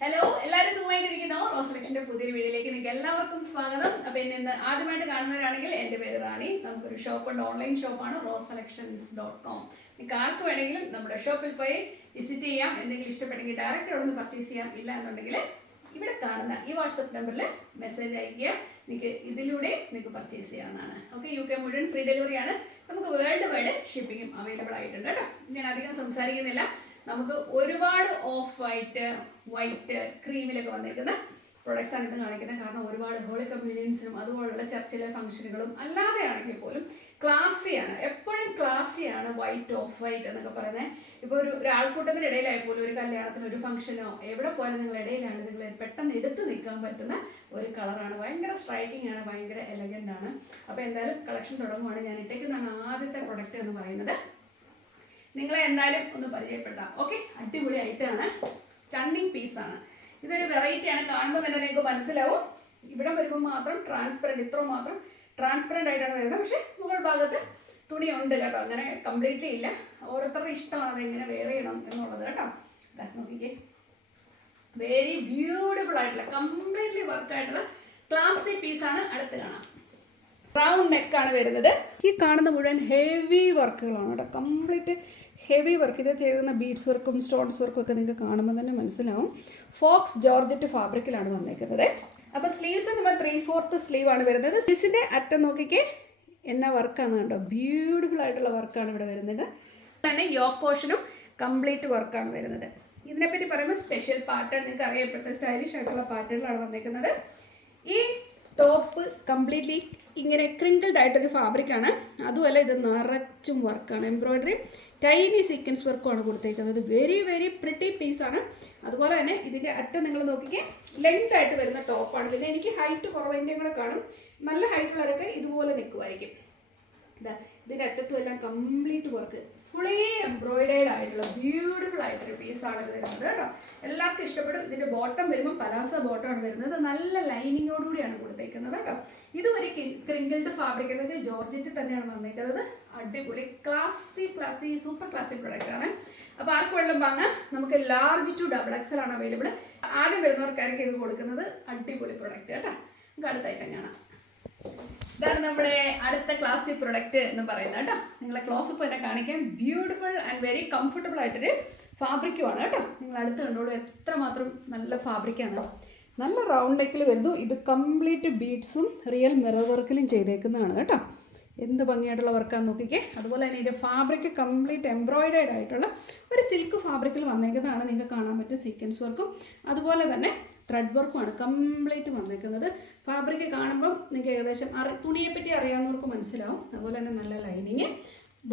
Hello, എല്ലാവരും സുഖമായിട്ടിരിക്കുന്നു. Rose സെലക്ഷന്റെ പുതിയൊരു വീഡിയോയിലേക്ക് നിങ്ങൾക്ക് എല്ലാവർക്കും സ്വാഗതം. അപ്പോൾ ഇന്ന് ആദ്യമായിട്ട് കാണുന്നവരാണെങ്കിൽ എൻ്റെ പേര് റാണി. നമുക്കൊരു ഷോപ്പുണ്ട്, ഓൺലൈൻ ഷോപ്പാണ് roseselections.com. നിങ്ങൾക്ക് ആർക്ക് വേണമെങ്കിലും നമ്മുടെ ഷോപ്പിൽ പോയി വിസിറ്റ് ചെയ്യാം. എന്തെങ്കിലും ഇഷ്ടപ്പെട്ടെങ്കിൽ ഡയറക്റ്റ് അവിടെ നിന്ന് പർച്ചേസ് ചെയ്യാം. ഇല്ല എന്നുണ്ടെങ്കിൽ ഇവിടെ കാണുന്ന ഈ വാട്സപ്പ് നമ്പറിൽ മെസ്സേജ് അയക്കുക. നിങ്ങൾക്ക് ഇതിലൂടെ നിങ്ങൾക്ക് പർച്ചേസ് ചെയ്യാവുന്നതാണ്. ഓക്കെ, UK മുഴുവൻ ഫ്രീ ഡെലിവറിയാണ്. നമുക്ക് വേൾഡ് വൈഡ് ഷിപ്പിങ്ങും അവൈലബിൾ ആയിട്ടുണ്ട് കേട്ടോ. ഞാൻ അധികം സംസാരിക്കുന്നില്ല. നമുക്ക് ഒരുപാട് ഓഫ് വൈറ്റ് ക്രീമിലൊക്കെ വന്നിരിക്കുന്ന പ്രൊഡക്ട്സ് ആണ് ഇത് കാണിക്കുന്നത്. കാരണം ഒരുപാട് ഹോളി കമ്മ്യൂണിയൻസിനും അതുപോലുള്ള ചർച്ചിലെ ഫംഗ്ഷനുകളും അല്ലാതെ ആണെങ്കിൽ പോലും ക്ലാസ്സിയാണ്, എപ്പോഴും ക്ലാസ്സിയാണ് വൈറ്റ് ഓഫ് വൈറ്റ് എന്നൊക്കെ പറയുന്നത്. ഇപ്പോൾ ഒരു ആൾക്കൂട്ടത്തിൻ്റെ ഇടയിലായപ്പോലും ഒരു കല്യാണത്തിന് ഒരു ഫംഗ്ഷനോ എവിടെ പോയാലും നിങ്ങളുടെ ഇടയിലാണ് നിങ്ങൾ പെട്ടെന്ന് എടുത്ത് നിൽക്കാൻ പറ്റുന്ന ഒരു കളറാണ്. ഭയങ്കര സ്ട്രൈക്കിംഗ് ആണ്, ഭയങ്കര എലഗൻ്റ് ആണ്. അപ്പോൾ എന്തായാലും കളക്ഷൻ തുടങ്ങുവാണ്. ഞാൻ ഇട്ടേക്കുന്നതാണ് ആദ്യത്തെ പ്രൊഡക്റ്റ് എന്ന് പറയുന്നത്. നിങ്ങളെ എന്തായാലും ഒന്ന് പരിചയപ്പെടുത്താം. ഓക്കെ, അടിപൊളി ഐറ്റമാണ്, സ്റ്റണ്ണിങ് പീസാണ്. ഇതൊരു വെറൈറ്റിയാണ്. കാണുമ്പോൾ തന്നെ നിങ്ങൾക്ക് മനസ്സിലാവും. ഇവിടെ വരുമ്പോൾ മാത്രം ട്രാൻസ്പെറൻറ്റ്, ഇത്ര മാത്രം ട്രാൻസ്പെറൻ്റ് ആയിട്ടാണ് വരുന്നത്. പക്ഷേ മുകൾ ഭാഗത്ത് തുണി ഉണ്ട് കേട്ടോ, അങ്ങനെ കംപ്ലീറ്റ്ലി ഇല്ല. ഓരോരുത്തരുടെ ഇഷ്ടമാണ് അതെങ്ങനെ വെയർ ചെയ്യണം എന്നുള്ളത് കേട്ടോ. നോക്കിക്കേ, വെരി ബ്യൂട്ടിഫുൾ ആയിട്ടുള്ള കംപ്ലീറ്റ്ലി വർക്കായിട്ടുള്ള ക്ലാസി പീസാണ്. അടുത്ത് കാണാം. റൗണ്ട് നെക്കാണ് വരുന്നത്. ഈ കാണുന്ന മുഴുവൻ ഹെവി വർക്കുകളാണ് കേട്ടോ, കംപ്ലീറ്റ് ഹെവി വർക്ക്. ഇത് ചെയ്യുന്ന ബീഡ്സ് വർക്കും സ്റ്റോൺസ് വർക്കും ഒക്കെ നിങ്ങൾക്ക് കാണുമ്പോൾ തന്നെ മനസ്സിലാവും. ഫോക്സ് ജോർജറ്റ് ഫാബ്രിക്കിലാണ് വന്നേക്കുന്നത്. അപ്പോൾ സ്ലീവ്സ് നമ്മൾ 3/4 സ്ലീവ് ആണ് വരുന്നത്. സ്ലീവ്സിൻ്റെ അറ്റം നോക്കിക്കേ എന്നാ വർക്കാണ് കണ്ടോ, ബ്യൂട്ടിഫുൾ ആയിട്ടുള്ള വർക്കാണ് ഇവിടെ വരുന്നത്. തന്നെ യോക്ക് പോർഷനും കംപ്ലീറ്റ് വർക്കാണ് വരുന്നത്. ഇതിനെപ്പറ്റി പറയുമ്പോൾ സ്പെഷ്യൽ പാറ്റേൺ, നിങ്ങൾക്ക് അറിയപ്പെട്ട സ്റ്റൈലിഷ് ആയിട്ടുള്ള പാറ്റേണിലാണ് വന്നേക്കുന്നത്. ഈ ടോപ്പ് കംപ്ലീറ്റ്ലി ഇങ്ങനെ ക്രിങ്കിൾഡ് ആയിട്ടൊരു ഫാബ്രിക്കാണ്. അതുപോലെ ഇത് നിറച്ചും വർക്കാണ്, എംബ്രോയിഡറി ടൈനി സീക്വൻസ് വർക്കുമാണ് കൊടുത്തേക്കുന്നത്. വെരി വെരി പ്രിട്ടി പീസാണ്. അതുപോലെ തന്നെ ഇതിൻ്റെ അറ്റം നിങ്ങൾ നോക്കിക്കേ, ലെങ്ത് ആയിട്ട് വരുന്ന ടോപ്പാണ്. പിന്നെ എനിക്ക് ഹൈറ്റ് കുറവിൻ്റെയും കൂടെ കാണും. നല്ല ഹൈറ്റുള്ളവരൊക്കെ ഇതുപോലെ നിൽക്കുമായിരിക്കും. ഇതിൻ്റെ അറ്റത്തും എല്ലാം കംപ്ലീറ്റ് വർക്ക്, ഫുള്ളി എംബ്രോയിഡേഡ് ആയിട്ടുള്ള ബ്യൂട്ടിഫുൾ ആയിട്ടൊരു പീസാണ് ഇത് വരുന്നത് കേട്ടോ. എല്ലാവർക്കും ഇഷ്ടപ്പെടും. ഇതിൻ്റെ ബോട്ടം വരുമ്പോൾ പലാസ ബോട്ടമാണ് വരുന്നത്. നല്ല ലൈനിങ്ങോടുകൂടിയാണ് കൊടുത്തേക്കുന്നത് കേട്ടോ. ഇത് ഒരു ക്രിങ്കിൾഡ് ഫാബ്രിക് എന്ന് വെച്ചാൽ ജോർജറ്റ് തന്നെയാണ് വന്നേക്കുന്നത്. അടിപൊളി ക്ലാസി സൂപ്പർ ക്ലാസി പ്രൊഡക്റ്റ് ആണ്. അപ്പോൾ ആർക്ക് വെള്ളം വാങ്ങാം. നമുക്ക് large to XXL ആണ് അവൈലബിൾ. ആദ്യം വരുന്നവർക്കായിരിക്കും ഇത് കൊടുക്കുന്നത്. അടിപൊളി പ്രൊഡക്റ്റ് കേട്ടോ. നമുക്ക് അടുത്തായിട്ട് കാണാം. ഇതാണ് നമ്മുടെ അടുത്ത ക്ലാസി പ്രൊഡക്റ്റ് എന്ന് പറയുന്നത് കേട്ടോ. നിങ്ങളെ ക്ലോസപ്പ് തന്നെ കാണിക്കാം. ബ്യൂട്ടിഫുൾ ആൻഡ് വെരി കംഫർട്ടബിൾ ആയിട്ടൊരു ഫാബ്രിക്കുമാണ് കേട്ടോ. നിങ്ങൾ അടുത്ത് കണ്ടോളൂ എത്രമാത്രം നല്ല ഫാബ്രിക്കാണ്. നല്ല റൗണ്ട് നെക്കിൽ വരുന്നു. ഇത് കംപ്ലീറ്റ് ബീഡ്സും റിയൽ മിറർ വർക്കിലും ചെയ്തേക്കുന്നതാണ് കേട്ടോ. എന്ത് ഭംഗിയായിട്ടുള്ള വർക്കാന്ന് നോക്കിക്കേ. അതുപോലെ തന്നെ ഇതിൻ്റെ ഫാബ്രിക് കംപ്ലീറ്റ് എംബ്രോയിഡേഡ് ആയിട്ടുള്ള ഒരു സിൽക്ക് ഫാബ്രിക്കിൽ വന്നേക്കുന്നതാണ്. നിങ്ങൾക്ക് കാണാൻ പറ്റും സീക്വൻസ് വർക്കും അതുപോലെ തന്നെ ത്രെഡ് വർക്കുമാണ് കംപ്ലീറ്റ് വന്നേക്കുന്നത്. ഫാബ്രിക് കാണുമ്പം നിങ്ങൾക്ക് ഏകദേശം തുണിയെപ്പറ്റി അറിയാവുന്നവർക്ക് മനസ്സിലാവും. അതുപോലെ തന്നെ നല്ല ലൈനിങ്,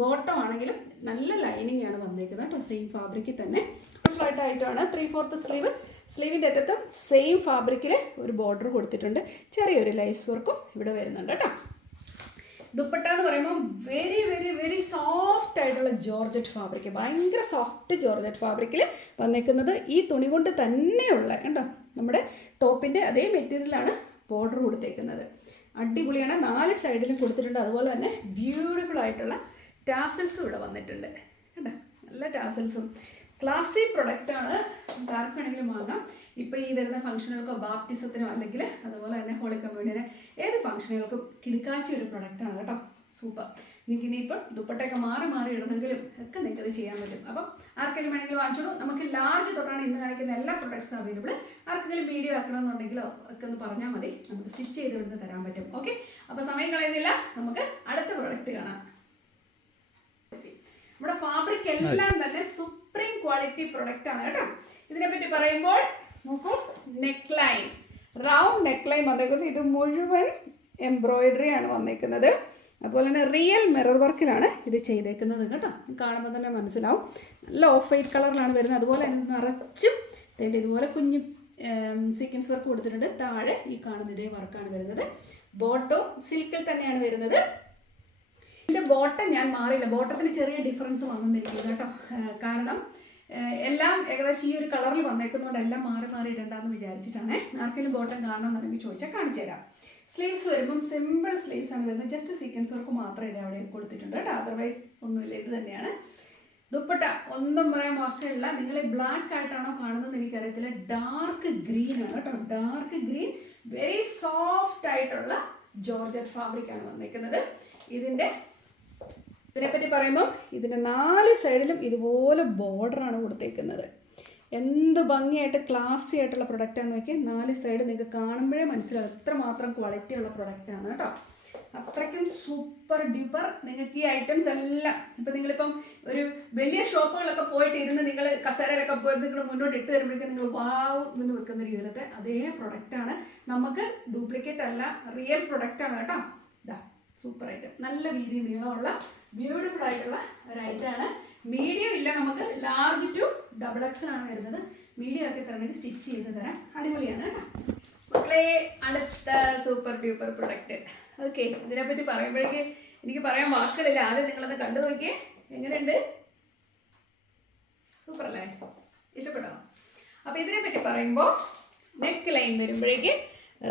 ബോട്ടം ആണെങ്കിലും നല്ല ലൈനിങ് ആണ് വന്നേക്കുന്നത് കേട്ടോ. സെയിം ഫാബ്രിക്കിൽ തന്നെ ഫ്ലായിട്ടായിട്ടാണ് 3/4 സ്ലീവ്. സ്ലീവിൻ്റെ അറ്റത്തും സെയിം ഫാബ്രിക്കിൽ ഒരു ബോർഡർ കൊടുത്തിട്ടുണ്ട്. ചെറിയൊരു ലൈസ് വർക്കും ഇവിടെ വരുന്നുണ്ട് കേട്ടോ. ദുപ്പട്ട എന്ന് പറയുമ്പോൾ വെരി വെരി വെരി സോഫ്റ്റ് ആയിട്ടുള്ള ജോർജറ്റ് ഫാബ്രിക്, ഭയങ്കര സോഫ്റ്റ് ജോർജറ്റ് ഫാബ്രിക്കിൽ വന്നേക്കുന്നത്. ഈ തുണി കൊണ്ട് തന്നെയുള്ള കണ്ടോ, നമ്മുടെ ടോപ്പിൻ്റെ അതേ മെറ്റീരിയലാണ് ബോർഡർ കൊടുത്തേക്കുന്നത്. അടിപൊളിയാണ്. 4 സൈഡിലും കൊടുത്തിട്ടുണ്ട്. അതുപോലെ തന്നെ ബ്യൂട്ടിഫുൾ ആയിട്ടുള്ള ടാസൽസും ഇവിടെ വന്നിട്ടുണ്ട് കണ്ടോ, നല്ല ടാസൽസും. ക്ലാസി പ്രൊഡക്റ്റാണ്. ആർക്ക് വേണമെങ്കിലും വാങ്ങാം. ഇപ്പോൾ ഈ വരുന്ന ഫംഗ്ഷനുകൾക്കോ ബാപ്റ്റിസത്തിനോ അല്ലെങ്കിൽ അതുപോലെ തന്നെ ഹോളി കമ്മ്യൂണിയന് ഏത് ഫംഗ്ഷനുകൾക്കും കിടക്കാച്ച ഒരു പ്രൊഡക്റ്റാണ് കേട്ടോ. സൂപ്പർ. നിങ്ങൾക്ക് ഇനിയിപ്പോൾ ദുപ്പട്ടയൊക്കെ മാറി ഇടണമെങ്കിലും ഒക്കെ നിങ്ങൾക്കത് ചെയ്യാൻ പറ്റും. അപ്പം ആർക്കെങ്കിലും വേണമെങ്കിലും വാങ്ങിച്ചോളൂ. നമുക്ക് ലാർജ് തൊട്ടാണ് ഇന്ന് കാണിക്കുന്ന എല്ലാ പ്രൊഡക്ട്സും അവൈലബിൾ. ആർക്കെങ്കിലും വീഡിയോ ആക്കണമെന്നുണ്ടെങ്കിലോ ഒക്കെ ഒന്ന് പറഞ്ഞാൽ മതി, നമുക്ക് സ്റ്റിച്ച് ചെയ്ത് ഇവിടുന്ന് തരാൻ പറ്റും. ഓക്കെ, അപ്പോൾ സമയം കളയുന്നില്ല, നമുക്ക് അടുത്ത പ്രൊഡക്റ്റ് കാണാം. നമ്മുടെ ഫാബ്രിക് എല്ലാം തന്നെ സുപ്രീം ക്വാളിറ്റി പ്രൊഡക്റ്റ് ആണ് കേട്ടോ. ഇതിനെപ്പറ്റി പറയുമ്പോൾ നോക്കൂ, neck line, round neck line വന്നേക്കുന്നത്. ഇത് മുഴുവൻ എംബ്രോയിഡറി ആണ് വന്നേക്കുന്നത്. അതുപോലെ തന്നെ റിയൽ മിറർ വർക്കിലാണ് ഇത് ചെയ്തേക്കുന്നത് കേട്ടോ. കാണുമ്പോൾ തന്നെ മനസ്സിലാവും. നല്ല ഓഫ് വൈറ്റ് കളറിലാണ് വരുന്നത്. അതുപോലെ തന്നെ നിറച്ചും ഇതുപോലെ കുഞ്ഞു സീക്വൻസ് വർക്ക് കൊടുത്തിട്ടുണ്ട്. താഴെ ഈ കാണുന്ന ഇതേ വർക്കാണ് വരുന്നത്. ബോട്ടവും സിൽക്കിൽ തന്നെയാണ് വരുന്നത്. ഇതിൻ്റെ ബോട്ടം ഞാൻ മാറിയില്ല. ബോട്ടത്തിന് ചെറിയ ഡിഫറൻസ് വന്നിരിക്കുന്നത് കേട്ടോ. കാരണം എല്ലാം ഏകദേശം ഈ ഒരു കളറിൽ വന്നേക്കുന്നതുകൊണ്ട് എല്ലാം മാറി ഇടണ്ടെന്ന് വിചാരിച്ചിട്ടാണ്. ആർക്കെങ്കിലും ബോട്ടം കാണണമെന്നുണ്ടെങ്കിൽ ചോദിച്ചാൽ കാണിച്ചു തരാം. സ്ലീവ്സ് വരുമ്പം സിമ്പിൾ സ്ലീവ്സ് ആണ് വരുന്നത്. ജസ്റ്റ് സീക്വൻസ് വർക്ക് മാത്രമേ ഇത് അവിടെ കൊടുത്തിട്ടുണ്ട് കേട്ടോ. അതർവൈസ് ഒന്നുമില്ല, ഇത് തന്നെയാണ്. ദുപ്പട്ട ഒന്നും പറയാൻ വാക്കുകളില്ല. നിങ്ങൾ ബ്ലാക്ക് ആയിട്ടാണോ കാണുന്നത് എനിക്കറിയത്തില്ല, ഡാർക്ക് ഗ്രീൻ ആണ് കേട്ടോ. ഡാർക്ക് ഗ്രീൻ, വെരി സോഫ്റ്റ് ആയിട്ടുള്ള ജോർജറ്റ് ഫാബ്രിക് ആണ് വന്നിരിക്കുന്നത്. ഇതിനെപ്പറ്റി പറയുമ്പോൾ ഇതിൻ്റെ 4 സൈഡിലും ഇതുപോലെ ബോർഡറാണ് കൊടുത്തേക്കുന്നത്. എന്ത് ഭംഗിയായിട്ട് ക്ലാസി ആയിട്ടുള്ള പ്രൊഡക്റ്റാന്ന് നോക്കി. 4 സൈഡ് നിങ്ങൾക്ക് കാണുമ്പോഴേ മനസ്സിലാവും എത്രമാത്രം ക്വാളിറ്റി ഉള്ള പ്രൊഡക്റ്റാണ് കേട്ടോ. അത്രയ്ക്കും സൂപ്പർ ഡ്യൂപ്പർ. നിങ്ങൾക്ക് ഈ ഐറ്റംസ് എല്ലാം ഇപ്പം നിങ്ങളിപ്പം ഒരു വലിയ ഷോപ്പുകളൊക്കെ പോയിട്ട് ഇരുന്ന് നിങ്ങൾ കസേരയിലൊക്കെ പോയി നിങ്ങൾ മുന്നോട്ട് ഇട്ട് തരുമ്പോഴേക്കും നിങ്ങൾ വാവ് എന്ന് വെക്കുന്ന രീതിയിലത്തെ അതേ പ്രൊഡക്റ്റാണ്. നമുക്ക് ഡ്യൂപ്ലിക്കേറ്റ് അല്ല, റിയൽ പ്രൊഡക്റ്റാണ് കേട്ടോ. ഇതാ സൂപ്പർ ഐറ്റം, നല്ല വീതി നീളമുള്ള ബ്യൂട്ടിഫുൾ ആയിട്ടുള്ള ഒരു ഐറ്റമാണ്. മീഡിയം ഇല്ല, നമുക്ക് ലാർജ് ടു XXL ആണ് വരുന്നത്. മീഡിയം ഒക്കെ തരണമെങ്കിൽ സ്റ്റിച്ച് ചെയ്ത് തരാം. അടിപൊളിയാണ് കേട്ടോ മക്കളെ. അടുത്ത സൂപ്പർ ഡ്യൂപ്പർ പ്രൊഡക്റ്റ്. ഓക്കെ, ഇതിനെപ്പറ്റി പറയുമ്പോഴേക്ക് എനിക്ക് പറയാൻ വാക്കുകളില്ല. ആദ്യം നിങ്ങളത് കണ്ടു നോക്കിയേ. എങ്ങനെയുണ്ട്? സൂപ്പർ അല്ലേ? ഇഷ്ടപ്പെട്ടോ? അപ്പോൾ ഇതിനെപ്പറ്റി പറയുമ്പോൾ നെക്ക് ലൈൻ വരുമ്പോഴേക്ക്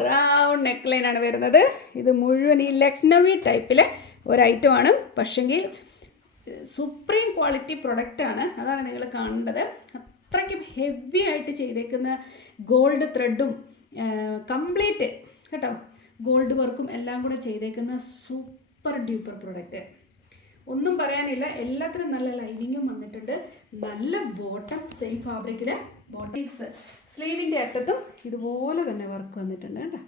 റൗണ്ട് നെക്ക് ലൈൻ ആണ് വരുന്നത്. ഇത് മുഴുവൻ ഈ ലക്നവി ടൈപ്പിലെ ഒരു ഐറ്റമാണ്. പക്ഷെങ്കിൽ സുപ്രീം ക്വാളിറ്റി പ്രൊഡക്റ്റാണ്. അതാണ് നിങ്ങൾ കാണേണ്ടത്. അത്രയ്ക്കും ഹെവി ആയിട്ട് ചെയ്തേക്കുന്ന ഗോൾഡ് ത്രെഡും കംപ്ലീറ്റ് കേട്ടോ, ഗോൾഡ് വർക്കും എല്ലാം കൂടെ ചെയ്തേക്കുന്ന സൂപ്പർ ഡ്യൂപ്പർ പ്രൊഡക്റ്റ്. ഒന്നും പറയാനില്ല. എല്ലാത്തിനും നല്ല ലൈനിങ്ങും വന്നിട്ടുണ്ട്. നല്ല ബോട്ടം, സെയിം ഫാബ്രിക്കിൽ ബോട്ടീവ്സ്. സ്ലീവിൻ്റെ അറ്റത്തും ഇതുപോലെ തന്നെ വർക്ക് വന്നിട്ടുണ്ട് കേട്ടോ.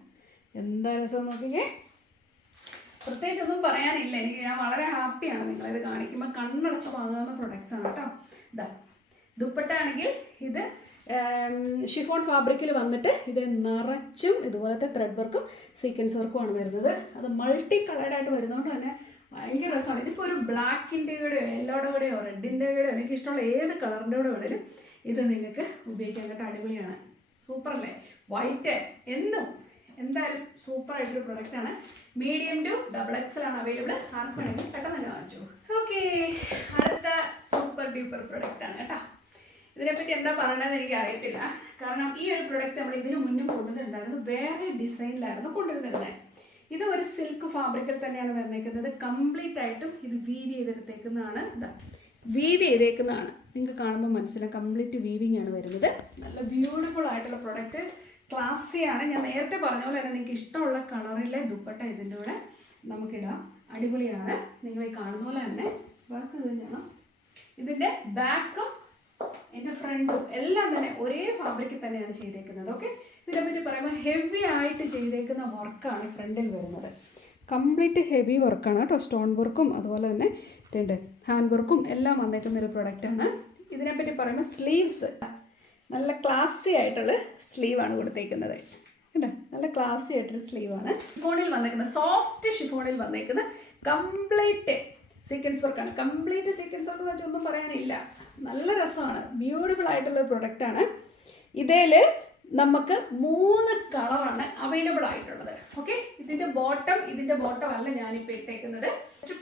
എന്താ രസം നോക്കിക്കേ. പ്രത്യേകിച്ചൊന്നും പറയാനില്ല. ഞാൻ വളരെ ഹാപ്പിയാണ് നിങ്ങളിത് കാണിക്കുമ്പോൾ. കണ്ണടച്ച് വാങ്ങാവുന്ന പ്രൊഡക്ട്സാണ് കേട്ടോ. ഇതാ ദുപ്പട്ട ആണെങ്കിൽ ഇത് ഷിഫോൺ ഫാബ്രിക്കിൽ വന്നിട്ട് ഇത് നിറച്ചും ഇതുപോലത്തെ ത്രെഡ് വർക്കും സീക്വൻസ് വർക്കുമാണ് വരുന്നത്. അത് മൾട്ടി കളേർഡായിട്ട് വരുന്നതുകൊണ്ട് തന്നെ ഭയങ്കര രസമാണ്. ഇതിപ്പോൾ ഒരു ബ്ലാക്കിൻ്റെ കൂടെയോ യെല്ലോയുടെ കൂടെയോ റെഡിൻ്റെ കൂടെയോ നിങ്ങൾക്ക് ഇഷ്ടമുള്ള ഏത് കളറിൻ്റെ കൂടെ വേണേലും ഇത് നിങ്ങൾക്ക് ഉപയോഗിക്കാൻ കേട്ടോ. അടിപൊളിയാണ്. സൂപ്പർ അല്ലേ? വൈറ്റ് എന്നും എന്തായാലും സൂപ്പർ ആയിട്ടൊരു പ്രൊഡക്റ്റാണ്. മീഡിയം ടു XXL ആണ് അവൈലബിൾ. ആർക്ക് വേണമെങ്കിൽ പെട്ടെന്ന് തന്നെ വാങ്ങിച്ചു. ഓക്കെ, അടുത്ത സൂപ്പർ ഡ്യൂപ്പർ പ്രൊഡക്റ്റാണ് കേട്ടോ. ഇതിനെപ്പറ്റി എന്താ പറയണതെന്ന് എനിക്ക് അറിയത്തില്ല. കാരണം ഈ ഒരു പ്രൊഡക്റ്റ് നമ്മൾ ഇതിനു മുന്നും കൊണ്ടുവന്നിട്ടുണ്ടായിരുന്നു, വേറെ ഡിസൈനിലായിരുന്നു കൊണ്ടുവരുന്നത്. ഇത് ഒരു സിൽക്ക് ഫാബ്രിക്കിൽ തന്നെയാണ് വന്നേക്കുന്നത്. കംപ്ലീറ്റ് ആയിട്ടും ഇത് വീവ് ചെയ്തെടുത്തേക്കുന്നതാണ്. ഇതാ വീവ് ചെയ്തേക്കുന്നതാണ്. നിങ്ങൾക്ക് കാണുമ്പോൾ മനസ്സിലാവും കംപ്ലീറ്റ് വീവിങ് ആണ് വരുന്നത്. നല്ല ബ്യൂട്ടിഫുൾ ആയിട്ടുള്ള പ്രൊഡക്റ്റ്, ക്ലാസ്സിയാണ്. ഞാൻ നേരത്തെ പറഞ്ഞ പോലെ തന്നെ നിങ്ങൾക്ക് ഇഷ്ടമുള്ള കളറിലെ ദുപ്പട്ട ഇതിൻ്റെ കൂടെ നമുക്കിടാം. അടിപൊളിയാണ്. നിങ്ങൾ ഈ കാണുന്ന പോലെ തന്നെ വർക്ക് തന്നെയാണ്. ഇതിൻ്റെ ബാക്കും എൻ്റെ ഫ്രണ്ടും എല്ലാം തന്നെ ഒരേ ഫാബ്രിക്കിൽ തന്നെയാണ് ചെയ്തേക്കുന്നത്. ഓക്കെ, ഇതിനെപ്പറ്റി പറയുമ്പോൾ ഹെവി ആയിട്ട് ചെയ്തേക്കുന്ന വർക്കാണ് ഫ്രണ്ടിൽ വരുന്നത്. കംപ്ലീറ്റ് ഹെവി വർക്കാണ് കേട്ടോ. സ്റ്റോൺ വർക്കും അതുപോലെ തന്നെ ഇതിൻ്റെ ഹാൻഡ് വർക്കും എല്ലാം വന്നേക്കുന്ന ഒരു പ്രൊഡക്റ്റാണ്. ഇതിനെപ്പറ്റി പറയുമ്പോൾ സ്ലീവ്സ് നല്ല ക്ലാസി ആയിട്ടുള്ള സ്ലീവാണ് കൊടുത്തേക്കുന്നത് കേട്ടോ. നല്ല ക്ലാസി ആയിട്ടൊരു സ്ലീവാണ്. ഷിഫോണിൽ വന്നേക്കുന്ന സോഫ്റ്റ് ഷിഫോണിൽ വന്നേക്കുന്ന കംപ്ലീറ്റ് സീക്വൻസ് വർക്കാണ്. കംപ്ലീറ്റ് സീക്വൻസ് വർക്ക് എന്ന് വെച്ചാൽ ഒന്നും പറയാനില്ല. നല്ല രസമാണ്. ബ്യൂട്ടിഫുൾ ആയിട്ടുള്ള പ്രൊഡക്റ്റാണ്. ഇതിൽ നമുക്ക് 3 കളറാണ് അവൈലബിൾ ആയിട്ടുള്ളത്. ഓക്കെ, ഇതിൻ്റെ ബോട്ടം അല്ല ഞാനിപ്പോൾ ഇട്ടേക്കുന്നത്.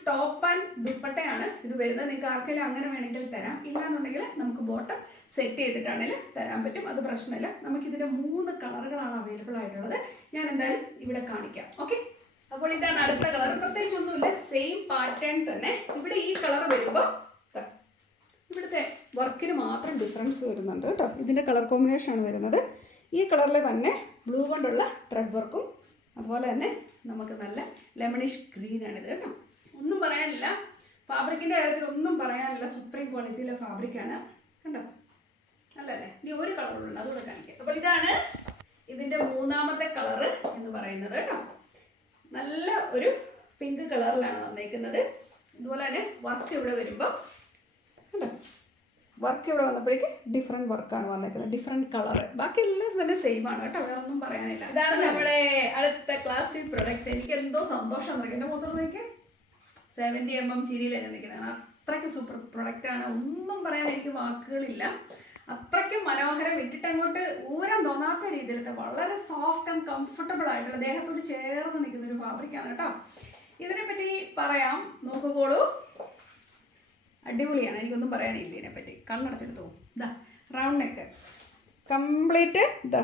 ടോപ്പ് ആൻഡ് ദുപ്പട്ടയാണ് ഇത് വരുന്നത്. നിങ്ങൾക്ക് ആർക്കെങ്കിലും അങ്ങനെ വേണമെങ്കിൽ തരാം. ഇല്ലാന്നുണ്ടെങ്കിൽ നമുക്ക് ബോട്ടം സെറ്റ് ചെയ്തിട്ടാണെങ്കിൽ തരാൻ പറ്റും. അത് പ്രശ്നമില്ല. നമുക്കിതിൻ്റെ 3 കളറുകളാണ് അവൈലബിൾ ആയിട്ടുള്ളത്. ഞാൻ എന്തായാലും ഇവിടെ കാണിക്കാം. ഓക്കെ, അപ്പോൾ ഇതാണ് അടുത്ത കളർ. പ്രത്യേകിച്ചൊന്നുമില്ല, സെയിം പാറ്റേൺ തന്നെ. ഇവിടെ ഈ കളർ വരുമ്പോൾ ഇവിടുത്തെ വർക്കിന് മാത്രം ഡിഫറൻസ് വരുന്നുണ്ട് കേട്ടോ. ഇതിൻ്റെ കളർ കോമ്പിനേഷനാണ് വരുന്നത്. ഈ കളറിൽ തന്നെ ബ്ലൂ കൊണ്ടുള്ള ത്രെഡ് വർക്കും അതുപോലെ തന്നെ നമുക്ക് നല്ല ലെമണിഷ് ഗ്രീനാണിത് കേട്ടോ. ഒന്നും പറയാനില്ല. ഫാബ്രിക്കിൻ്റെ കാര്യത്തിൽ ഒന്നും പറയാനില്ല. സുപ്രീം ക്വാളിറ്റിയിലെ ഫാബ്രിക്കാണ് കണ്ടോ. നല്ലല്ലേ? ഇനി ഒരു കളറുണ്ട്, അതുകൂടെ കാണിക്കാം. അപ്പോൾ ഇതാണ് ഇതിൻ്റെ 3ാമത്തെ കളറ് എന്ന് പറയുന്നത് കേട്ടോ. നല്ല ഒരു പിങ്ക് കളറിലാണ് വന്നേക്കുന്നത്. ഇതുപോലെ തന്നെ വർക്ക് ഇവിടെ വരുമ്പോൾ വർക്ക് ഇവിടെ വന്നപ്പോഴേക്ക് ഡിഫറെൻറ്റ് വർക്കാണ് വന്നേക്കുന്നത്, ഡിഫറെൻറ്റ് കളറ്. ബാക്കി എല്ലാം തന്നെ സെയിം ആണ് കേട്ടോ. വേറെ ഒന്നും പറയാനില്ല. ഇതാണ് നമ്മുടെ അടുത്ത ക്ലാസിക് പ്രൊഡക്റ്റ്. എനിക്ക് എന്തോ സന്തോഷം എന്നറിയാം. എൻ്റെ മുതലേക്ക് 70 mm ചിരിയിലാണ് നിൽക്കുന്നത്. അത്രയ്ക്ക് സൂപ്പർ പ്രൊഡക്റ്റാണ്. ഒന്നും പറയാൻ എനിക്ക് വാക്കുകളില്ല. അത്രയ്ക്കും മനോഹരം. ഇട്ടിട്ട് അങ്ങോട്ട് ഊരാൻ തോന്നാത്ത രീതിയിലത്തെ വളരെ സോഫ്റ്റ് ആൻഡ് കംഫർട്ടബിൾ ആയിട്ടുള്ള ദേഹത്തോട് ചേർന്ന് നിൽക്കുന്ന ഒരു ഫാബ്രിക്കാണ് കേട്ടോ. ഇതിനെപ്പറ്റി പറയാം, നോക്കുകോളൂ. അടിപൊളിയാണ്. എനിക്കൊന്നും പറയാനില്ല ഇതിനെപ്പറ്റി. കണ്ണടച്ചെടുത്ത് പോകും. ഇതാ റൗണ്ട് നെക്ക് കംപ്ലീറ്റ്. ഇതാ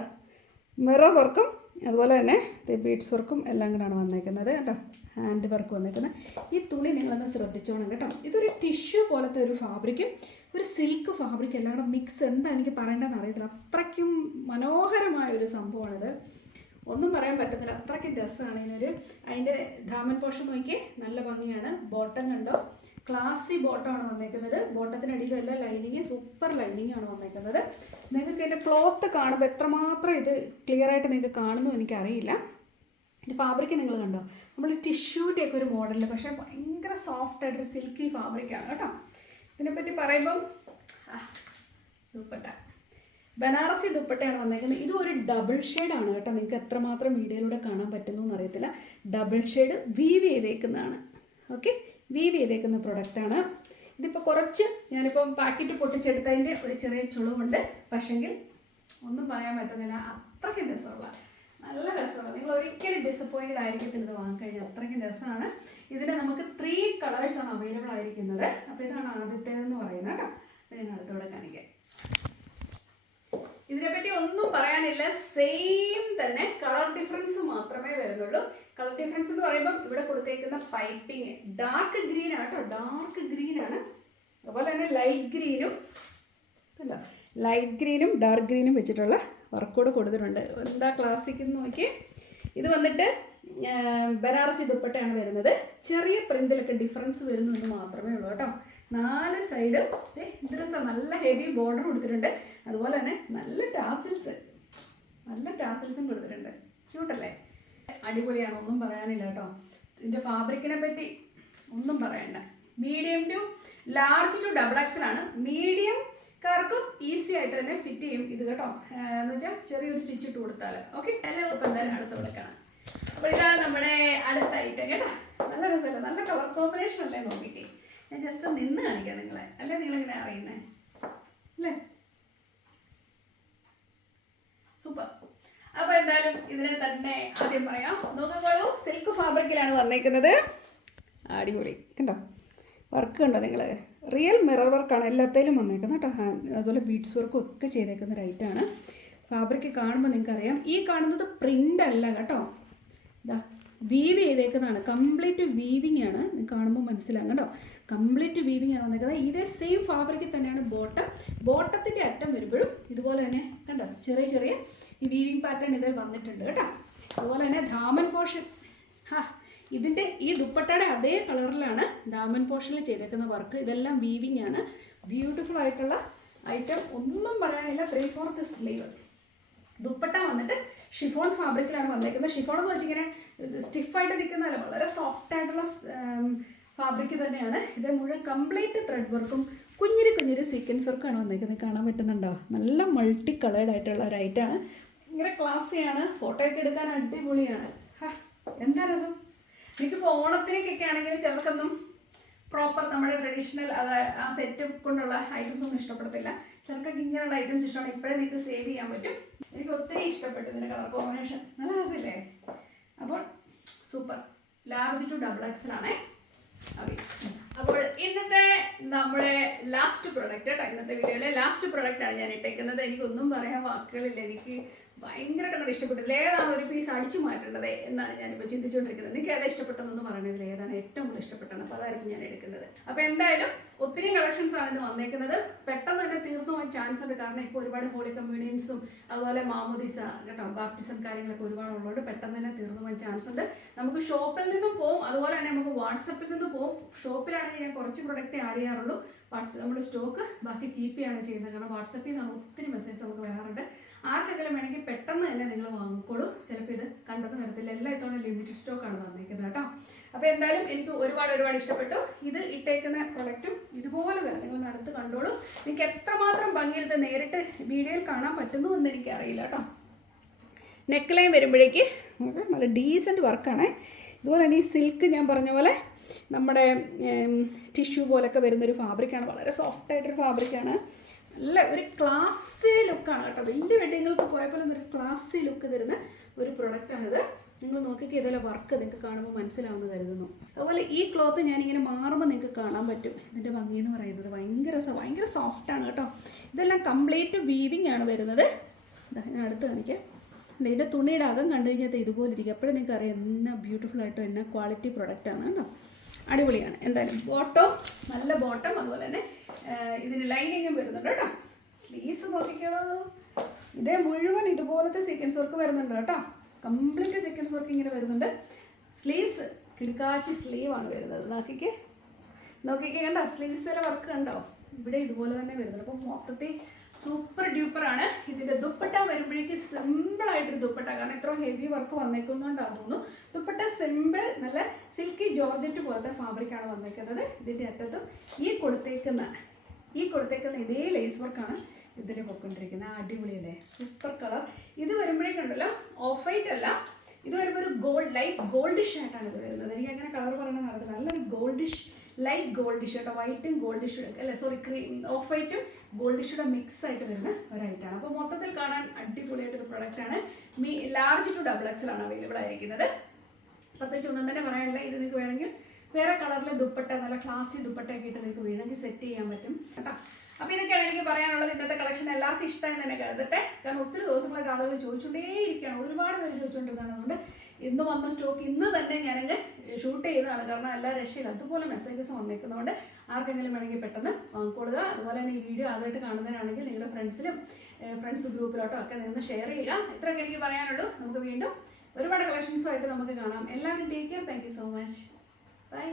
മിറർ വർക്കും അതുപോലെ തന്നെ ബീഡ്സ് വർക്കും എല്ലാം കൂടാണ് വന്നേക്കുന്നത് കേട്ടോ. ഹാൻഡ് വർക്ക് വന്നേക്കുന്നത്. ഈ തുണി നിങ്ങളൊന്ന് ശ്രദ്ധിച്ചോണം കേട്ടോ. ഇതൊരു ടിഷ്യൂ പോലത്തെ ഒരു ഫാബ്രിക്കും ഒരു സിൽക്ക് ഫാബ്രിക് എല്ലാം കൂടെ മിക്സ്. എന്താ എനിക്ക് പറയേണ്ടതെന്ന് അറിയത്തില്ല, അത്രയ്ക്കും മനോഹരമായ ഒരു സംഭവമാണിത്. ഒന്നും പറയാൻ പറ്റത്തില്ല, അത്രയ്ക്കും രസമാണ് ഇതിനൊരു. അതിൻ്റെ ദാമൻ പോർഷൻ നോക്കി നല്ല ഭംഗിയാണ്. ബോട്ടം കണ്ടോ, ക്ലാസി ബോട്ടമാണ് വന്നേക്കുന്നത്. ബോട്ടത്തിനടിയിലും എല്ലാം ലൈനിങ്, സൂപ്പർ ലൈനിങ് ആണ് വന്നേക്കുന്നത്. നിങ്ങൾക്ക് ഇതിൻ്റെ ക്ലോത്ത് കാണുമ്പോൾ എത്രമാത്രം ഇത് ക്ലിയർ ആയിട്ട് നിങ്ങൾക്ക് കാണുന്നു എനിക്കറിയില്ല. ഇതിൻ്റെ ഫാബ്രിക് നിങ്ങൾ കണ്ടോ, നമ്മൾ ടിഷ്യൂൻ്റെ ഒക്കെ ഒരു മോഡലിൽ, പക്ഷേ ഭയങ്കര സോഫ്റ്റ് ആയിട്ടൊരു സിൽക്കി ഫാബ്രിക്കാണ് കേട്ടോ. ഇതിനെപ്പറ്റി പറയുമ്പം ദുപ്പട്ട, ബനാറസി ദുപ്പട്ടയാണ് വന്നേക്കുന്നത്. ഇതും ഒരു ഡബിൾ ഷെയ്ഡാണ് കേട്ടോ. നിങ്ങൾക്ക് എത്രമാത്രം വീഡിയോയിലൂടെ കാണാൻ പറ്റുന്നു എന്നറിയത്തില്ല. ഡബിൾ ഷെയ്ഡ് വീവ് ചെയ്തേക്കുന്നതാണ്. ഓക്കെ, വീവ് ചെയ്തേക്കുന്ന പ്രൊഡക്റ്റാണ്. ഇതിപ്പോൾ കുറച്ച് ഞാനിപ്പം പാക്കറ്റ് പൊട്ടിച്ചെടുത്തതിൻ്റെ ഒരു ചെറിയ ചുളിവുണ്ട്. പക്ഷെങ്കിൽ ഒന്നും പറയാൻ പറ്റുന്നില്ല, അത്രയ്ക്കും രസമുള്ള, നല്ല രസമുള്ള. നിങ്ങൾ ഒരിക്കലും ഡിസപ്പോയിൻറ്റഡ് ആയിരിക്കത്തില്ല ഇത് വാങ്ങിക്കഴിഞ്ഞാൽ. അത്രയ്ക്കും രസമാണ്. ഇതിന് നമുക്ക് 3 കളേഴ്സാണ് അവൈലബിൾ ആയിരിക്കുന്നത്. അപ്പോൾ ഇതാണ് ആദ്യത്തേതെന്ന് പറയുന്നത് കേട്ടോ. അപ്പോൾ ഞാൻ അടുത്തൂടെ കാണിക്കാം. ഇതിനെപ്പറ്റി ഒന്നും പറയാനില്ല, സെയിം തന്നെ, കളർ ഡിഫറൻസ് മാത്രമേ വരുന്നുള്ളൂ. കളർ ഡിഫറൻസ് എന്ന് പറയുമ്പം ഇവിടെ കൊടുത്തേക്കുന്ന പൈപ്പിങ് ഡാർക്ക് ഗ്രീൻ ആട്ടോ, ഡാർക്ക് ഗ്രീൻ ആണ്. അതുപോലെ തന്നെ ലൈറ്റ് ഗ്രീനും അല്ല, ലൈറ്റ് ഗ്രീനും ഡാർക്ക് ഗ്രീനും വെച്ചിട്ടുള്ള വർക്കോട് കൊടുത്തിട്ടുണ്ട്. എന്താ ക്ലാസിക് എന്ന് നോക്കി. ഇത് വന്നിട്ട് ബനാറസി ദുപ്പട്ടയാണ് വരുന്നത്. ചെറിയ പ്രിന്റിലൊക്കെ ഡിഫറൻസ് വരുന്നു എന്ന് മാത്രമേ ഉള്ളൂ കേട്ടോ. 4 സൈഡും രസം, നല്ല ഹെവി ബോർഡർ കൊടുത്തിട്ടുണ്ട്. അതുപോലെ തന്നെ നല്ല ടാസിൽസും കൊടുത്തിട്ടുണ്ട്. ക്യൂട്ടല്ലേ, അടിപൊളിയാണ്, ഒന്നും പറയാനില്ല കേട്ടോ. ഇതിൻ്റെ ഫാബ്രിക്കിനെ പറ്റി ഒന്നും പറയണ്ട. Medium to large to double XL ആണ്. മീഡിയംകാർക്കും ഈസി ആയിട്ട് തന്നെ ഫിറ്റ് ചെയ്യും ഇത് കേട്ടോ. എന്ന് വെച്ചാൽ ചെറിയൊരു സ്റ്റിച്ച് ഇട്ട് കൊടുത്താൽ ഓക്കെ. എന്തായാലും അടുത്ത് കൊടുക്കണം. അപ്പോൾ ഇതാണ് നമ്മുടെ അടുത്ത ഐറ്റം കേട്ടോ. നല്ല രസമല്ലേ, നല്ല കളർ കോമ്പിനേഷൻ അല്ലേ നോക്കിക്കേ. ഞാൻ ജസ്റ്റ് നിന്ന് കാണിക്കാം നിങ്ങളെ, അല്ലേ നിങ്ങളിങ്ങനെ അറിയുന്നേ അല്ലേ. സൂപ്പർ. അപ്പോൾ എന്തായാലും ഇതിനെ തന്നെ ആദ്യം പറയാം. നോക്കുകയുള്ളൂ, സിൽക്ക് ഫാബ്രിക്കിലാണ് വന്നേക്കുന്നത്. അടിപൊളി കണ്ടോ, വർക്ക് കണ്ടോ നിങ്ങൾ. റിയൽ മിറർ വർക്കാണ് എല്ലാത്തേലും വന്നേക്കുന്നത് കേട്ടോ. അതുപോലെ ബീഡ്സ് വർക്കും ഒക്കെ ചെയ്തേക്കുന്ന ഒരു ഐറ്റമാണ്. ഫാബ്രിക് കാണുമ്പോൾ നിങ്ങൾക്കറിയാം. ഈ കാണുന്നത് പ്രിൻ്റ് അല്ല കേട്ടോ, ഇതാ വീവ് ചെയ്തേക്കുന്നതാണ്. കംപ്ലീറ്റ് വീവിങ് ആണ്, കാണുമ്പോൾ മനസ്സിലാകും കേട്ടോ. കംപ്ലീറ്റ് വീവിങ് ആണ് വന്നേക്കുന്നത്. ഇതേ സെയിം ഫാബ്രിക്കിൽ തന്നെയാണ് ബോട്ടം. ബോട്ടത്തിൻ്റെ അറ്റം വരുമ്പോഴും ഇതുപോലെ തന്നെ കണ്ടോ, ചെറിയ ചെറിയ ഈ വീവിങ് പാറ്റേൺ ഇതിൽ വന്നിട്ടുണ്ട് കേട്ടോ. അതുപോലെ തന്നെ ദാമൻ പോർഷൻ, ഇതിൻ്റെ ഈ ദുപ്പട്ടയുടെ അതേ കളറിലാണ് ദാമൻ പോർഷനിൽ ചെയ്തേക്കുന്ന വർക്ക്. ഇതെല്ലാം വീവിങ് ആണ്. ബ്യൂട്ടിഫുൾ ആയിട്ടുള്ള ഐറ്റം, ഒന്നും പറയാനില്ല. 3/4 സ്ലീവ്. ദുപ്പട്ട വന്നിട്ട് ഷിഫോൺ ഫാബ്രിക്കിലാണ് വന്നേക്കുന്നത്. ഷിഫോൺ എന്ന് വെച്ചിങ്ങനെ സ്റ്റിഫായിട്ട് നിൽക്കുന്നതല്ല, വളരെ സോഫ്റ്റ് ആയിട്ടുള്ള ഫാബ്രിക് തന്നെയാണ്. ഇത് മുഴുവൻ കംപ്ലീറ്റ് ത്രെഡ് വർക്കും കുഞ്ഞിരി സീക്വൻസ് വർക്കാണ് വന്നേക്കുന്നത്. കാണാൻ പറ്റുന്നുണ്ടോ, നല്ല മൾട്ടി കളേർഡ് ആയിട്ടുള്ള ഒരു ഐറ്റമാണ്. ഭയങ്കര ക്ലാസ്സിയാണ്, ഫോട്ടോ ഒക്കെ എടുക്കാൻ അടിപൊളിയാണ്. എന്താ രസം. എനിക്കിപ്പോൾ ഓണത്തിനൊക്കെ ആണെങ്കിൽ ചിലർക്കൊന്നും പ്രോപ്പർ നമ്മുടെ ട്രഡീഷണൽ ആ സെറ്റ് കൊണ്ടുള്ള ഐറ്റംസ് ഒന്നും ഇഷ്ടപ്പെടത്തില്ല. ചിലർക്കൊക്കെ ഇങ്ങനെയുള്ള ഐറ്റംസ് ഇഷ്ടമാണ്. ഇപ്പോഴേ നിങ്ങൾക്ക് സേവ് ചെയ്യാൻ പറ്റും. എനിക്ക് ഒത്തിരി ഇഷ്ടപ്പെട്ടു ഇതിൻ്റെ കളർ കോമ്പിനേഷൻ, നല്ല രസമില്ലേ. അപ്പോൾ super. Large to double XL ആണേ. അപ്പോൾ ഇന്നത്തെ നമ്മുടെ ലാസ്റ്റ് പ്രൊഡക്റ്റ് കേട്ടോ, ഇന്നത്തെ വീഡിയോയിലെ ലാസ്റ്റ് പ്രൊഡക്റ്റാണ് ഞാൻ ഇട്ടേക്കുന്നത്. എനിക്കൊന്നും പറയാൻ വാക്കുകളില്ല. എനിക്ക് ഭയങ്കരമായിട്ട് ഇഷ്ടപ്പെട്ടതിൽ ഏതാണ് ഒരു പീസ് അടിച്ചു മാറ്റേണ്ടത് എന്നാണ് ഞാനിപ്പോൾ ചിന്തിച്ചുകൊണ്ടിരിക്കുന്നത്. എനിക്ക് ഏതാ ഇഷ്ടപ്പെട്ടതെന്ന് പറയുന്നതിൽ ഏതാണ് ഏറ്റവും കൂടുതൽ ഇഷ്ടപ്പെട്ടത്, അപ്പോൾ അതായിരിക്കും ഞാൻ എടുക്കുന്നത്. അപ്പോൾ എന്തായാലും ഒത്തിരി കളക്ഷൻസ് ആണ് ഇത് വന്നേക്കുന്നത്. പെട്ടെന്ന് തന്നെ തീർന്നു പോകാൻ ചാൻസ് ഉണ്ട്. കാരണം ഇപ്പോൾ ഒരുപാട് ഹോളി കമ്മ്യൂണിയൻസും അതുപോലെ മാമോദിസ കേട്ടോ, ബാപ്റ്റിസം കാര്യങ്ങളൊക്കെ ഒരുപാട് ഉള്ളതുകൊണ്ട് പെട്ടെന്ന് തന്നെ തീർന്നു പോകാൻ ചാൻസ് ഉണ്ട്. നമുക്ക് ഷോപ്പിൽ നിന്നും പോവും, അതുപോലെ തന്നെ നമുക്ക് വാട്സപ്പിൽ നിന്ന് പോവും. ഷോപ്പിലാണെങ്കിൽ ഞാൻ കുറച്ച് പ്രൊഡക്റ്റ് ആഡ് ചെയ്യാറുള്ളൂ. നമ്മൾ സ്റ്റോക്ക് ബാക്കി കീപ്പ് ചെയ്യാണ് ചെയ്യുന്നത്. കാരണം വാട്സപ്പിൽ നിന്ന് ഒത്തിരി മെസ്സേജ് നമുക്ക് വരാറുണ്ട്. ആർക്കെങ്കിലും വേണമെങ്കിൽ പെട്ടെന്ന് തന്നെ നിങ്ങൾ വാങ്ങിക്കോളൂ. ചിലപ്പോൾ ഇത് കണ്ടത് വരത്തില്ല. എല്ലാ ഇത്തവണ ലിമിറ്റഡ് സ്റ്റോക്കാണ് വന്നിരിക്കുന്നത് കേട്ടോ. അപ്പോൾ എന്തായാലും എനിക്ക് ഒരുപാട് ഇഷ്ടപ്പെട്ടു. ഇത് ഇട്ടേക്കുന്ന പ്രൊഡക്റ്റും ഇതുപോലെ തന്നെ നിങ്ങൾ നടത്ത് കണ്ടോളൂ. നിങ്ങൾക്ക് എത്രമാത്രം ഭംഗിയിൽ ഇത് നേരിട്ട് വീഡിയോയിൽ കാണാൻ പറ്റുന്നു എന്ന് എനിക്കറിയില്ല കേട്ടോ. നെക്ക് ലൈൻ വരുമ്പോഴേക്ക് നല്ല ഡീസൻറ്റ് വർക്കാണ്. ഇതുപോലെ തന്നെ ഈ സിൽക്ക് ഞാൻ പറഞ്ഞ പോലെ നമ്മുടെ ടിഷ്യൂ പോലൊക്കെ വരുന്നൊരു ഫാബ്രിക്കാണ്. വളരെ സോഫ്റ്റായിട്ടൊരു ഫാബ്രിക്കാണ്. നല്ല ഒരു ക്ലാസ്സി ലുക്കാണ് കേട്ടോ. വലിയ വെഡിങ്ങൾക്ക് പോയപ്പോൾ ഒരു ക്ലാസ്സി ലുക്ക് തരുന്ന ഒരു പ്രൊഡക്റ്റാണിത്. നിങ്ങൾ നോക്കിയൊക്കെ ഇതെല്ലാം വർക്ക് നിങ്ങൾക്ക് കാണുമ്പോൾ മനസ്സിലാവുമെന്ന് കരുതുന്നു. അതുപോലെ ഈ ക്ലോത്ത് ഞാനിങ്ങനെ മാറുമ്പോൾ നിങ്ങൾക്ക് കാണാൻ പറ്റും. ഇതിൻ്റെ ഭംഗി എന്ന് പറയുന്നത് ഭയങ്കര സോഫ്റ്റാണ് കേട്ടോ. ഇതെല്ലാം കംപ്ലീറ്റ് വീവിങ് ആണ് വരുന്നത്. ഞാൻ അടുത്ത് കാണിക്കാം. ഇതിൻ്റെ തുണിയുടെ അകം കണ്ടു കഴിഞ്ഞാൽ ഇതുപോലെ ഇരിക്കും. അപ്പോഴും നിങ്ങൾക്ക് അറിയാം എന്നാ ബ്യൂട്ടിഫുൾ ആയിട്ടോ എന്നാ ക്വാളിറ്റി പ്രൊഡക്റ്റാണ് കേട്ടോ. അടിപൊളിയാണ്. എന്തായാലും ബോട്ടം നല്ല ബോട്ടം, അതുപോലെ തന്നെ ഇതിന് ലൈനിങ്ങും വരുന്നുണ്ട് കേട്ടോ. സ്ലീവ്സ് നോക്കിക്കോളൂ, ഇതേ മുഴുവൻ ഇതുപോലത്തെ സീക്വൻസ് വർക്ക് വരുന്നുണ്ട് കേട്ടോ. കംപ്ലീറ്റ് സീക്വൻസ് വർക്ക് ഇങ്ങനെ വരുന്നുണ്ട്. സ്ലീവ്സ് കിടക്കാച്ചി സ്ലീവാണ് വരുന്നത്. നോക്കിക്കേ കണ്ടോ, സ്ലീവ്സിലെ വർക്ക് കണ്ടോ, ഇവിടെ ഇതുപോലെ തന്നെ വരുന്നുണ്ട്. അപ്പം മൊത്തത്തിൽ സൂപ്പർ ഡ്യൂപ്പറാണ്. ഇതിൻ്റെ ദുപ്പട്ട വരുമ്പോഴേക്ക് സിമ്പിളായിട്ടൊരു ദുപ്പട്ട, കാരണം ഇത്ര ഹെവി വർക്ക് വന്നേക്കുന്നതുകൊണ്ടാണ് തോന്നുന്നു. ദുപ്പട്ട സിമ്പിൾ, നല്ല സിൽക്കി ജോർജറ്റ് പോലത്തെ ഫാബ്രിക്കാണ് വന്നേക്കുന്നത്. ഇതിൻ്റെ അറ്റത്തും ഈ കൊടുത്തേക്കുന്ന ഇതേ ലേസ് വർക്കാണ് ഇതിൽ പൊയ്ക്കൊണ്ടിരിക്കുന്നത്. അടിപൊളിയല്ലേ, സൂപ്പർ കളർ. ഇത് വരുമ്പോഴേക്കുണ്ടല്ലോ ഓഫ് വൈറ്റ് അല്ല, ഇത് വരുമ്പോൾ ഒരു ലൈറ്റ് ഗോൾഡിഷ് ആയിട്ടാണ് ഇത് വരുന്നത്. എനിക്ക് അങ്ങനെ കളർ പറയണമെന്ന് അറിയത്തില്ല. നല്ലൊരു ഗോൾഡിഷ്, ലൈറ്റ് ഗോൾഡിഷ് കേട്ടോ. വൈറ്റും ഗോൾഡിഷും അല്ല സോറി ഓഫ് വൈറ്റും ഗോൾഡിഷുടെ മിക്സ് ആയിട്ട് വരുന്ന ഒരൈറ്റാണ്. അപ്പോൾ മൊത്തത്തിൽ കാണാൻ അടിപൊളിയായിട്ടൊരു പ്രൊഡക്റ്റാണ്. ലാർജ് ടു XXL ആണ് അവൈലബിൾ ആയിരിക്കുന്നത്. പ്രത്യേകിച്ച് ഒന്നും തന്നെ പറയാനില്ല. ഇത് നിങ്ങൾക്ക് വേണമെങ്കിൽ വേറെ കളറിലെ ദുപ്പട്ട, നല്ല ക്ലാസി ദുപ്പട്ടയൊക്കെ ഇട്ട് നിങ്ങൾക്ക് വേണമെങ്കിൽ സെറ്റ് ചെയ്യാൻ പറ്റും കേട്ടോ. അപ്പോൾ ഇതൊക്കെയാണ് എനിക്ക് പറയാനുള്ളത്. ഇന്നത്തെ കളക്ഷൻ എല്ലാവർക്കും ഇഷ്ടമായി തന്നെ കരുതട്ടെ. കാരണം ഒത്തിരി ദിവസങ്ങളായിട്ട് ആളുകൾ ചോദിച്ചുകൊണ്ടേയിരിക്കുകയാണ്, ഒരുപാട് പേര് ചോദിച്ചുകൊണ്ടിരുന്നതാണ്. അതുകൊണ്ട് ഇന്ന് വന്ന സ്റ്റോക്ക് ഇന്ന് തന്നെ ഞാനങ്ങ് ഷൂട്ട് ചെയ്തതാണ്. കാരണം എല്ലാ രക്ഷയില്ല, അതുപോലെ മെസ്സേജസ് വന്നേക്കുന്നതുകൊണ്ട് ആർക്കെങ്കിലും വേണമെങ്കിൽ പെട്ടെന്ന് വാങ്ങിക്കൊള്ളുക. അതുപോലെ തന്നെ ഈ വീഡിയോ ആദ്യമായിട്ട് കാണുന്നവരാണെങ്കിൽ നിങ്ങളുടെ ഫ്രണ്ട്സ് ഗ്രൂപ്പിലോട്ടോ ഒക്കെ നിന്ന് ഷെയർ ചെയ്യുക. ഇത്രയൊക്കെ എനിക്ക് പറയാനുള്ളൂ. നമുക്ക് വീണ്ടും ഒരുപാട് കളക്ഷൻസുമായിട്ട് നമുക്ക് കാണാം. എല്ലാവരും take care. Thank you so much. By.